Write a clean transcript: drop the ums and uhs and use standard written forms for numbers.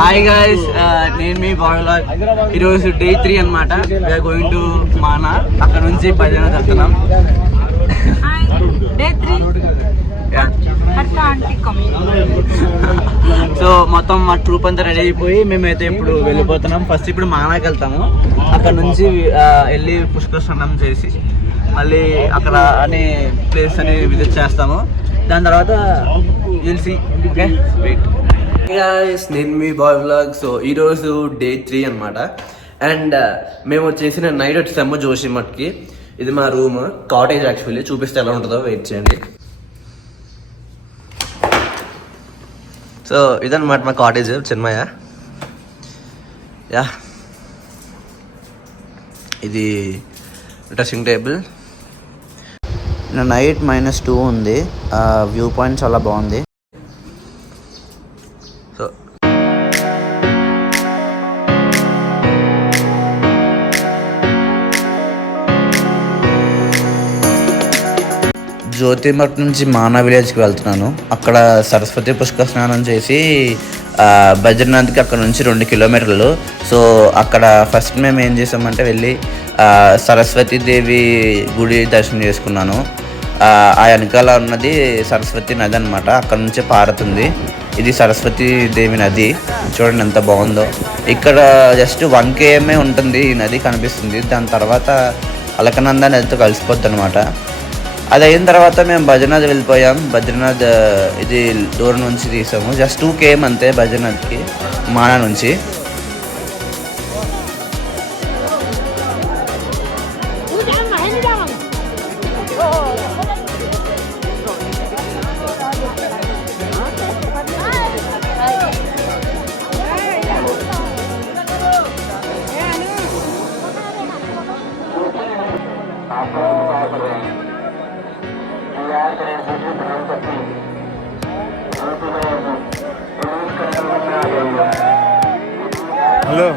Hi guys, నేను మీ బాయ్లాగ్. ఈరోజు day 3 అనమాట. We are going to Mana. అక్కడ నుంచి 10 వెళ్తున్నాం. సో మొత్తం మా ట్రూప్ అంతా రెడీ అయిపోయి మేమైతే ఇప్పుడు వెళ్ళిపోతున్నాం. ఫస్ట్ ఇప్పుడు మానాకి వెళ్తాము. అక్కడ నుంచి వెళ్ళి పుష్కర స్నానం చేసి మళ్ళీ అక్కడ అనే ప్లేస్ అని విజిట్ చేస్తాము. దాని తర్వాత తెలిసి వెయిట్. నేను మీ బాయ్ వ్లాగ్. సో ఈరోజు డే 3 అనమాట. అండ్ మేము వచ్చేసి నైట్ వచ్చాము జోషిమఠ్కి. ఇది మా రూమ్, కాటేజ్ యాక్చువల్లీ. చూపిస్తే ఎలా ఉంటుందో వెయిట్ చేయండి. సో ఇదన్నమాట మా కాటేజ్, చిన్మయ్య. యా, ఇది డ్రెస్సింగ్ టేబుల్. నైట్ -2 ఉంది. వ్యూ పాయింట్ చాలా బాగుంది. సో జ్యోతిమఠ్ నుంచి మానా విలేజ్కి వెళ్తున్నాను. అక్కడ సరస్వతి పుష్కర స్నానం చేసి బద్రీనాథ్కి అక్కడ నుంచి 2 కిలోమీటర్లు. సో అక్కడ ఫస్ట్ మేము ఏం చేసామంటే వెళ్ళి సరస్వతీదేవి గుడి దర్శనం చేసుకున్నాను. ఆ వెనకాల ఉన్నది సరస్వతి నది అనమాట. అక్కడ నుంచే పారుతుంది. ఇది సరస్వతి దేవి నది. చూడండి ఎంత బాగుందో. ఇక్కడ జస్ట్ 1 km ఉంటుంది ఈ నది కనిపిస్తుంది. దాని తర్వాత అలకనంద నదితో కలిసిపోద్ది అనమాట. అది అయిన తర్వాత మేము బద్రీనాథ్ వెళ్ళిపోయాం. బద్రీనాథ్ ఇది దూరం నుంచి తీసాము. జస్ట్ 2 km అంతే బద్రీనాథ్కి మానా నుంచి. హలో